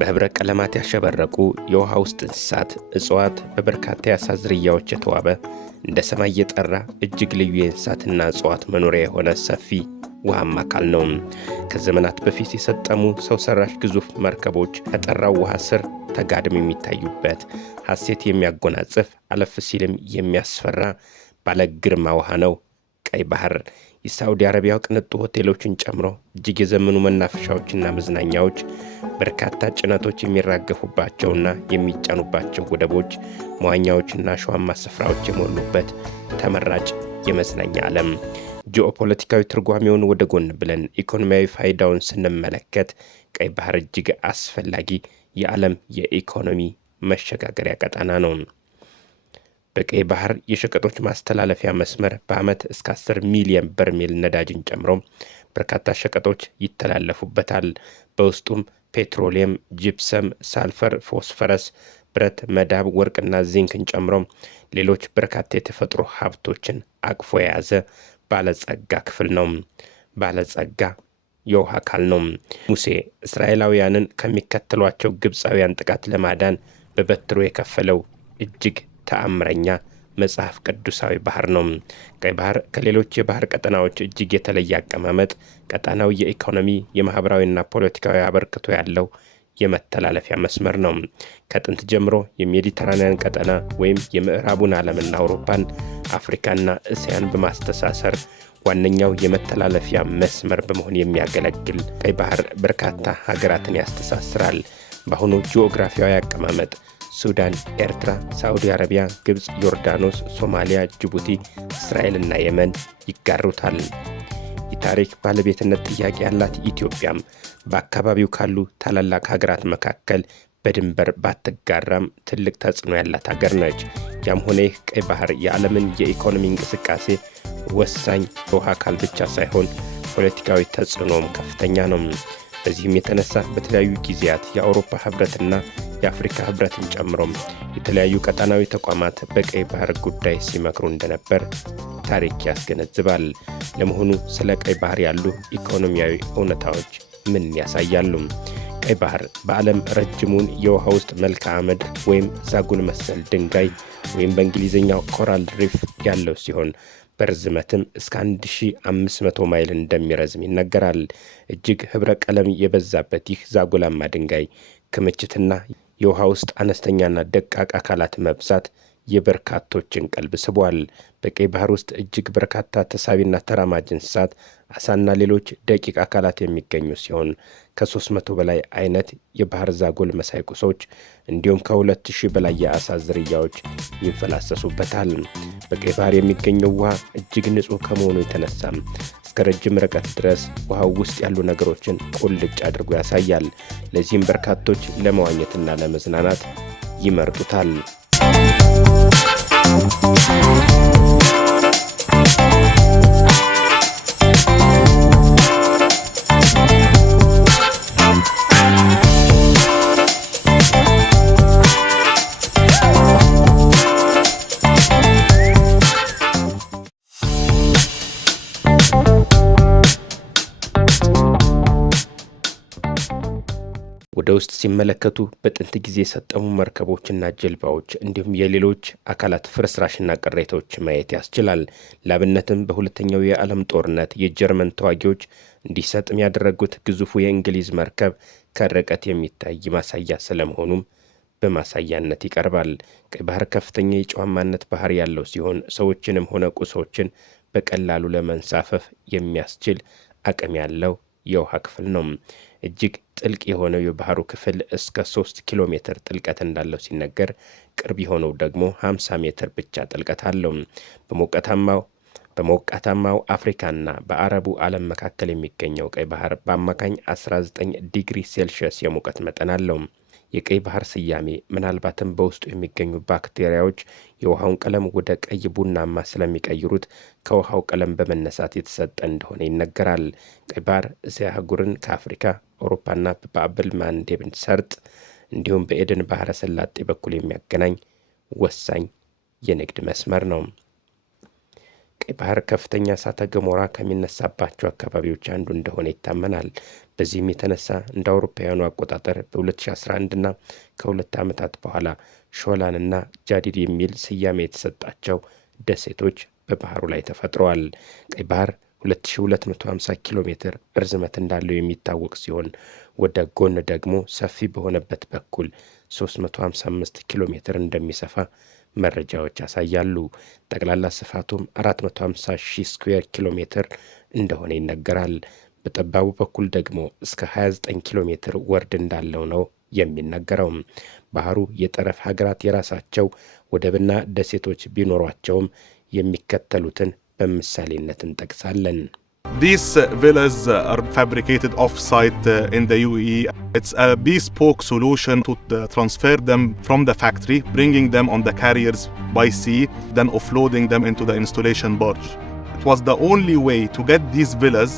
በህብረ ቀለማት ያሸበረቁ የውሃ ውስጥ እንስሳት፣ እጽዋት፣ በበርካታ የዓሣ ዝርያዎች የተዋበ እንደ ሰማይ የጠራ እጅግ ልዩ የእንስሳትና እጽዋት መኖሪያ የሆነ ሰፊ ውሃማ አካል ነው። ከዘመናት በፊት የሰጠሙ ሰው ሰራሽ ግዙፍ መርከቦች ከጠራው ውሃ ስር ተጋድመው የሚታዩበት ሐሴት የሚያጎናጽፍ አለፍ ሲልም የሚያስፈራ ባለ ግርማ ውሃ ነው ቀይ ባህር። የሳዑዲ አረቢያው ቅንጡ ሆቴሎችን ጨምሮ እጅግ የዘመኑ መናፈሻዎችና መዝናኛዎች፣ በርካታ ጭነቶች የሚራገፉባቸውና የሚጫኑባቸው ወደቦች፣ መዋኛዎችና አሸዋማ ስፍራዎች የሞሉበት ተመራጭ የመዝናኛ ዓለም። ጂኦፖለቲካዊ ትርጓሜውን ወደ ጎን ብለን ኢኮኖሚያዊ ፋይዳውን ስንመለከት ቀይ ባህር እጅግ አስፈላጊ የዓለም የኢኮኖሚ መሸጋገሪያ ቀጠና ነው። በቀይ ባህር የሸቀጦች ማስተላለፊያ መስመር በዓመት እስከ 10 ሚሊዮን በርሜል ነዳጅን ጨምሮ በርካታ ሸቀጦች ይተላለፉበታል። በውስጡም ፔትሮሊየም፣ ጂፕሰም፣ ሳልፈር፣ ፎስፈረስ፣ ብረት፣ መዳብ፣ ወርቅና ዚንክን ጨምሮ ሌሎች በርካታ የተፈጥሮ ሀብቶችን አቅፎ የያዘ ባለጸጋ ክፍል ነው። ባለጸጋ የውሃ አካል ነው። ሙሴ እስራኤላውያንን ከሚከተሏቸው ግብፃውያን ጥቃት ለማዳን በበትሩ የከፈለው እጅግ ተአምረኛ መጽሐፍ ቅዱሳዊ ባህር ነው። ቀይ ባህር ከሌሎች የባህር ቀጠናዎች እጅግ የተለየ አቀማመጥ፣ ቀጠናው የኢኮኖሚ የማኅበራዊና ፖለቲካዊ አበርክቶ ያለው የመተላለፊያ መስመር ነው። ከጥንት ጀምሮ የሜዲተራንያን ቀጠና ወይም የምዕራቡን ዓለምና አውሮፓን፣ አፍሪካና እስያን በማስተሳሰር ዋነኛው የመተላለፊያ መስመር በመሆን የሚያገለግል ቀይ ባህር በርካታ ሀገራትን ያስተሳስራል። በአሁኑ ጂኦግራፊያዊ አቀማመጥ ሱዳን፣ ኤርትራ፣ ሳዑዲ አረቢያ፣ ግብፅ፣ ዮርዳኖስ፣ ሶማሊያ፣ ጅቡቲ፣ እስራኤልና የመን ይጋሩታል። የታሪክ ባለቤትነት ጥያቄ ያላት ኢትዮጵያም በአካባቢው ካሉ ታላላቅ ሀገራት መካከል በድንበር ባትጋራም ትልቅ ተጽዕኖ ያላት ሀገር ነች። ያም ሆነ ይህ ቀይ ባህር የዓለምን የኢኮኖሚ እንቅስቃሴ ወሳኝ የውሃ አካል ብቻ ሳይሆን ፖለቲካዊ ተጽዕኖም ከፍተኛ ነው። በዚህም የተነሳ በተለያዩ ጊዜያት የአውሮፓ ህብረትና የአፍሪካ ህብረትን ጨምሮም የተለያዩ ቀጠናዊ ተቋማት በቀይ ባህር ጉዳይ ሲመክሩ እንደነበር ታሪክ ያስገነዝባል። ለመሆኑ ስለ ቀይ ባህር ያሉ ኢኮኖሚያዊ እውነታዎች ምን ያሳያሉ? ቀይ ባህር በዓለም ረጅሙን የውሃ ውስጥ መልክዓ ምድር ወይም ዛጉል መሰል ድንጋይ ወይም በእንግሊዝኛው ኮራል ሪፍ ያለው ሲሆን በርዝመትም እስከ 1500 ማይል እንደሚረዝም ይነገራል። እጅግ ህብረ ቀለም የበዛበት ይህ ዛጉላማ ድንጋይ ክምችትና የውሃ ውስጥ አነስተኛና ደቃቅ አካላት መብዛት የበርካቶችን ቀልብ ስቧል። በቀይ ባህር ውስጥ እጅግ በርካታ ተሳቢና ተራማጅ እንስሳት፣ አሳና ሌሎች ደቂቅ አካላት የሚገኙ ሲሆን ከ300 በላይ አይነት የባህር ዛጎል መሳይ ቁሶች እንዲሁም ከ2000 በላይ የዓሣ ዝርያዎች ይንፈላሰሱበታል። በቀይ ባህር የሚገኘው ውሃ እጅግ ንጹህ ከመሆኑ የተነሳም እስከ ረጅም ርቀት ድረስ ውሃው ውስጥ ያሉ ነገሮችን ቁልጭ አድርጎ ያሳያል። ለዚህም በርካቶች ለመዋኘትና ለመዝናናት ይመርጡታል። ወደ ውስጥ ሲመለከቱ በጥንት ጊዜ የሰጠሙ መርከቦችና ጀልባዎች እንዲሁም የሌሎች አካላት ፍርስራሽና ቅሬታዎች ማየት ያስችላል። ላብነትም በሁለተኛው የዓለም ጦርነት የጀርመን ተዋጊዎች እንዲሰጥም ያደረጉት ግዙፉ የእንግሊዝ መርከብ ከርቀት የሚታይ ማሳያ ስለመሆኑም በማሳያነት ይቀርባል። ቀይ ባህር ከፍተኛ የጨዋማነት ባህር ያለው ሲሆን ሰዎችንም ሆነ ቁሶችን በቀላሉ ለመንሳፈፍ የሚያስችል አቅም ያለው የውሃ ክፍል ነው። እጅግ ጥልቅ የሆነው የባህሩ ክፍል እስከ 3 ኪሎ ሜትር ጥልቀት እንዳለው ሲነገር፣ ቅርብ የሆነው ደግሞ 50 ሜትር ብቻ ጥልቀት አለው። በሞቃታማው አፍሪካና በአረቡ ዓለም መካከል የሚገኘው ቀይ ባህር በአማካኝ 19 ዲግሪ ሴልሺየስ የሙቀት መጠን አለው። የቀይ ባህር ስያሜ ምናልባትም በውስጡ የሚገኙ ባክቴሪያዎች የውሃውን ቀለም ወደ ቀይ ቡናማ ስለሚቀይሩት ከውሃው ቀለም በመነሳት የተሰጠ እንደሆነ ይነገራል። ቀይ ባህር እስያ አህጉርን ከአፍሪካ፣ አውሮፓና በባብል ማንዴብ ሰርጥ እንዲሁም በኤደን ባህረ ሰላጤ በኩል የሚያገናኝ ወሳኝ የንግድ መስመር ነው። ቀይ ባህር ከፍተኛ እሳተ ገሞራ ከሚነሳባቸው አካባቢዎች አንዱ እንደሆነ ይታመናል። በዚህም የተነሳ እንደ አውሮፓውያኑ አቆጣጠር በ2011 እና ከሁለት ዓመታት በኋላ ሾላንና ጃዲድ የሚል ስያሜ የተሰጣቸው ደሴቶች በባህሩ ላይ ተፈጥረዋል። ቀይ ባህር 2250 ኪሎ ሜትር ርዝመት እንዳለው የሚታወቅ ሲሆን ወደ ጎን ደግሞ ሰፊ በሆነበት በኩል 355 ኪሎ ሜትር እንደሚሰፋ መረጃዎች ያሳያሉ። ጠቅላላ ስፋቱም 450 ሺህ ስኩዌር ኪሎ ሜትር እንደሆነ ይነገራል። በጠባቡ በኩል ደግሞ እስከ 29 ኪሎ ሜትር ወርድ እንዳለው ነው የሚነገረው። ባህሩ የጠረፍ ሀገራት የራሳቸው ወደብና ደሴቶች ቢኖሯቸውም የሚከተሉትን በምሳሌነት እንጠቅሳለን። These villas are fabricated off-site in the UAE. It's a bespoke solution to transfer them from the factory, bringing them on the carriers by sea, then offloading them into the installation barge. It was the only way to get these villas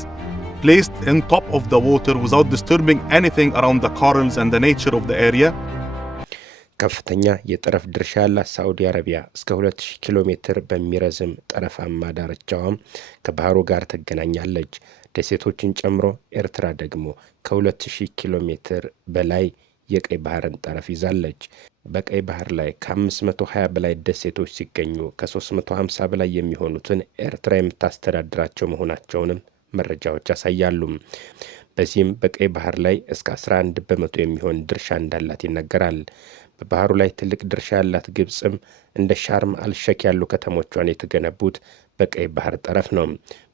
placed on top of the water without disturbing anything around the corals and the nature of the area. ከፍተኛ የጠረፍ ድርሻ ያላት ሳዑዲ አረቢያ እስከ 2000 ኪሎ ሜትር በሚረዝም ጠረፋማ ዳርቻዋም ከባህሩ ጋር ትገናኛለች። ደሴቶችን ጨምሮ ኤርትራ ደግሞ ከ2000 ኪሎ ሜትር በላይ የቀይ ባህርን ጠረፍ ይዛለች። በቀይ ባህር ላይ ከ520 በላይ ደሴቶች ሲገኙ ከ350 በላይ የሚሆኑትን ኤርትራ የምታስተዳድራቸው መሆናቸውንም መረጃዎች ያሳያሉ። በዚህም በቀይ ባህር ላይ እስከ 11 በመቶ የሚሆን ድርሻ እንዳላት ይነገራል። በባህሩ ላይ ትልቅ ድርሻ ያላት ግብፅም እንደ ሻርም አልሸክ ያሉ ከተሞቿን የተገነቡት በቀይ ባህር ጠረፍ ነው።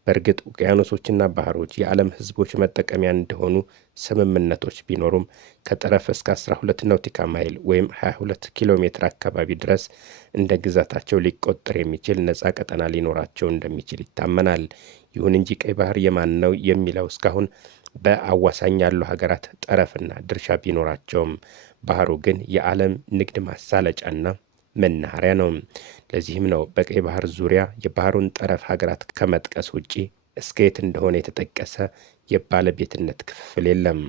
በእርግጥ ውቅያኖሶችና ባህሮች የዓለም ሕዝቦች መጠቀሚያ እንደሆኑ ስምምነቶች ቢኖሩም ከጠረፍ እስከ 12 ናውቲካ ማይል ወይም 22 ኪሎ ሜትር አካባቢ ድረስ እንደ ግዛታቸው ሊቆጠር የሚችል ነፃ ቀጠና ሊኖራቸው እንደሚችል ይታመናል። ይሁን እንጂ ቀይ ባህር የማን ነው የሚለው እስካሁን በአዋሳኝ ያሉ ሀገራት ጠረፍና ድርሻ ቢኖራቸውም ባህሩ ግን የዓለም ንግድ ማሳለጫና መናኸሪያ ነው። ለዚህም ነው በቀይ ባህር ዙሪያ የባህሩን ጠረፍ ሀገራት ከመጥቀስ ውጪ እስከ የት እንደሆነ የተጠቀሰ የባለቤትነት ክፍፍል የለም።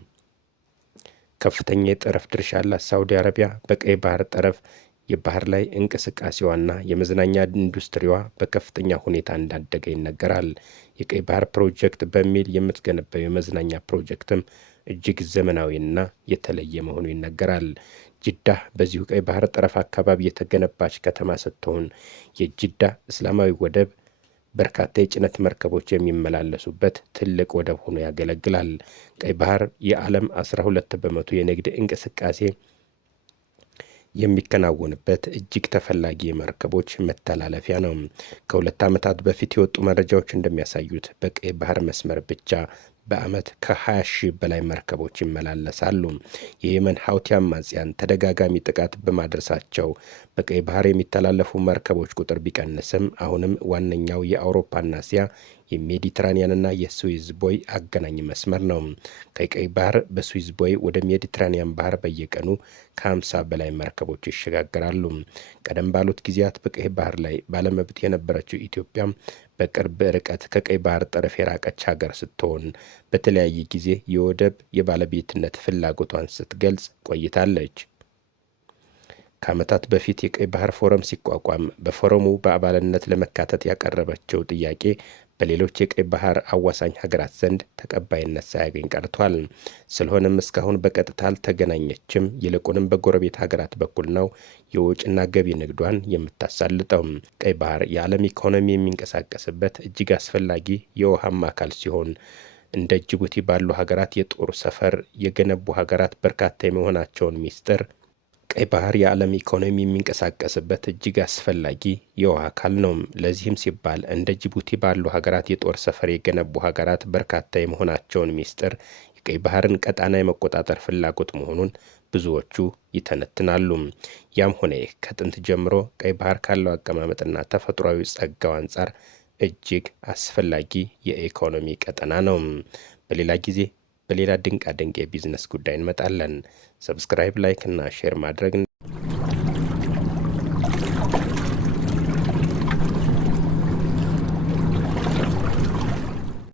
ከፍተኛ የጠረፍ ድርሻ ያላት ሳዑዲ አረቢያ በቀይ ባህር ጠረፍ የባህር ላይ እንቅስቃሴዋና የመዝናኛ ኢንዱስትሪዋ በከፍተኛ ሁኔታ እንዳደገ ይነገራል። የቀይ ባህር ፕሮጀክት በሚል የምትገነባው የመዝናኛ ፕሮጀክትም እጅግ ዘመናዊና የተለየ መሆኑ ይነገራል። ጅዳህ በዚሁ ቀይ ባህር ጠረፍ አካባቢ የተገነባች ከተማ ስትሆን የጅዳ እስላማዊ ወደብ በርካታ የጭነት መርከቦች የሚመላለሱበት ትልቅ ወደብ ሆኖ ያገለግላል። ቀይ ባህር የዓለም 12 በመቶ የንግድ እንቅስቃሴ የሚከናወንበት እጅግ ተፈላጊ የመርከቦች መተላለፊያ ነው። ከ2 ዓመታት በፊት የወጡ መረጃዎች እንደሚያሳዩት በቀይ ባህር መስመር ብቻ በዓመት ከ20 ሺህ በላይ መርከቦች ይመላለሳሉ። የየመን ሐውቲ አማጽያን ተደጋጋሚ ጥቃት በማድረሳቸው በቀይ ባህር የሚተላለፉ መርከቦች ቁጥር ቢቀንስም አሁንም ዋነኛው የአውሮፓና እስያ የሜዲትራኒያንና የስዊዝ ቦይ አገናኝ መስመር ነው። ከቀይ ባህር በስዊዝ ቦይ ወደ ሜዲትራኒያን ባህር በየቀኑ ከ50 በላይ መርከቦች ይሸጋገራሉ። ቀደም ባሉት ጊዜያት በቀይ ባህር ላይ ባለመብት የነበረችው ኢትዮጵያ በቅርብ ርቀት ከቀይ ባህር ጠረፍ የራቀች ሀገር ስትሆን በተለያየ ጊዜ የወደብ የባለቤትነት ፍላጎቷን ስትገልጽ ቆይታለች። ከዓመታት በፊት የቀይ ባህር ፎረም ሲቋቋም በፎረሙ በአባልነት ለመካተት ያቀረበችው ጥያቄ በሌሎች የቀይ ባህር አዋሳኝ ሀገራት ዘንድ ተቀባይነት ሳያገኝ ቀርቷል። ስለሆነም እስካሁን በቀጥታ አልተገናኘችም። ይልቁንም በጎረቤት ሀገራት በኩል ነው የውጭና ገቢ ንግዷን የምታሳልጠው። ቀይ ባህር የዓለም ኢኮኖሚ የሚንቀሳቀስበት እጅግ አስፈላጊ የውሃማ አካል ሲሆን እንደ ጅቡቲ ባሉ ሀገራት የጦር ሰፈር የገነቡ ሀገራት በርካታ የመሆናቸውን ሚስጥር ቀይ ባህር የዓለም ኢኮኖሚ የሚንቀሳቀስበት እጅግ አስፈላጊ የውሃ አካል ነው። ለዚህም ሲባል እንደ ጅቡቲ ባሉ ሀገራት የጦር ሰፈር የገነቡ ሀገራት በርካታ የመሆናቸውን ሚስጥር የቀይ ባህርን ቀጣና የመቆጣጠር ፍላጎት መሆኑን ብዙዎቹ ይተነትናሉ። ያም ሆነ ይህ ከጥንት ጀምሮ ቀይ ባህር ካለው አቀማመጥና ተፈጥሯዊ ጸጋው አንጻር እጅግ አስፈላጊ የኢኮኖሚ ቀጠና ነው። በሌላ ጊዜ በሌላ ድንቃ ድንቅ የቢዝነስ ጉዳይ እንመጣለን። ሰብስክራይብ፣ ላይክ እና ሼር ማድረግ